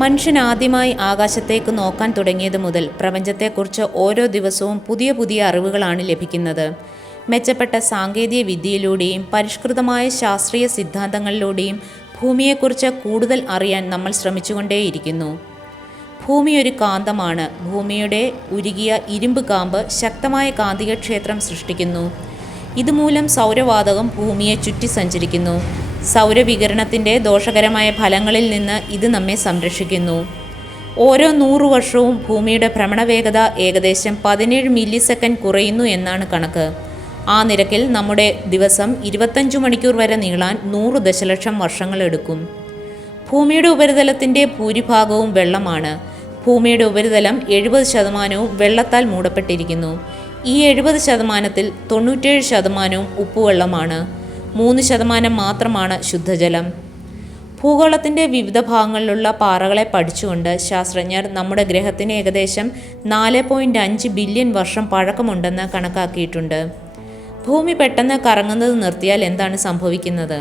മനുഷ്യൻ ആദ്യമായി ആകാശത്തേക്ക് നോക്കാൻ തുടങ്ങിയത് മുതൽ പ്രപഞ്ചത്തെക്കുറിച്ച് ഓരോ ദിവസവും പുതിയ പുതിയ അറിവുകളാണ് ലഭിക്കുന്നത്. മെച്ചപ്പെട്ട സാങ്കേതിക വിദ്യയിലൂടെയും പരിഷ്കൃതമായ ശാസ്ത്രീയ സിദ്ധാന്തങ്ങളിലൂടെയും ഭൂമിയെക്കുറിച്ച് കൂടുതൽ അറിയാൻ നമ്മൾ ശ്രമിച്ചുകൊണ്ടേയിരിക്കുന്നു. ഭൂമി ഒരു കാന്തമാണ്. ഭൂമിയുടെ ഉരുകിയ ഇരുമ്പ് കാമ്പ് ശക്തമായ കാന്തിക ക്ഷേത്രം സൃഷ്ടിക്കുന്നു. ഇതുമൂലം സൗരവാതകം ഭൂമിയെ ചുറ്റി സഞ്ചരിക്കുന്നു. സൗരവികിരണത്തിൻ്റെ ദോഷകരമായ ഫലങ്ങളിൽ നിന്ന് ഇത് നമ്മെ സംരക്ഷിക്കുന്നു. ഓരോ 100 വർഷവും ഭൂമിയുടെ ഭ്രമണവേഗത ഏകദേശം 17 മില്ലി സെക്കൻഡ് കുറയുന്നു എന്നാണ് കണക്ക്. ആ നിരക്കിൽ നമ്മുടെ ദിവസം 25 മണിക്കൂർ വരെ നീളാൻ 100 ദശലക്ഷം വർഷങ്ങളെടുക്കും. ഭൂമിയുടെ ഉപരിതലത്തിൻ്റെ ഭൂരിഭാഗവും വെള്ളമാണ്. ഭൂമിയുടെ ഉപരിതലം 70% വെള്ളത്താൽ മൂടപ്പെട്ടിരിക്കുന്നു. ഈ 70%-ൽ 97% ഉപ്പുവെള്ളമാണ്. 3% മാത്രമാണ് ശുദ്ധജലം. ഭൂഗോളത്തിൻ്റെ വിവിധ ഭാഗങ്ങളിലുള്ള പാറകളെ പഠിച്ചുകൊണ്ട് ശാസ്ത്രജ്ഞർ നമ്മുടെ ഗ്രഹത്തിന് ഏകദേശം 4.5 ബില്യൺ വർഷം പഴക്കമുണ്ടെന്ന് കണക്കാക്കിയിട്ടുണ്ട്. ഭൂമി പെട്ടെന്ന് കറങ്ങുന്നത് നിർത്തിയാൽ എന്താണ് സംഭവിക്കുന്നത്?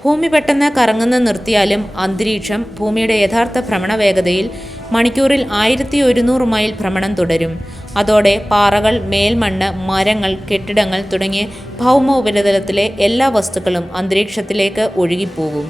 ഭൂമി പെട്ടെന്ന് കറങ്ങുന്നത് നിർത്തിയാലും അന്തരീക്ഷം ഭൂമിയുടെ യഥാർത്ഥ ഭ്രമണ വേഗതയിൽ മണിക്കൂറിൽ 1100 മൈൽ ഭ്രമണം തുടരും. അതോടെ പാറകൾ, മേൽമണ്ണ്, മരങ്ങൾ, കെട്ടിടങ്ങൾ തുടങ്ങിയ ഭൗമ ഉപരിതലത്തിലെ എല്ലാ വസ്തുക്കളും അന്തരീക്ഷത്തിലേക്ക് ഒഴുകിപ്പോകും.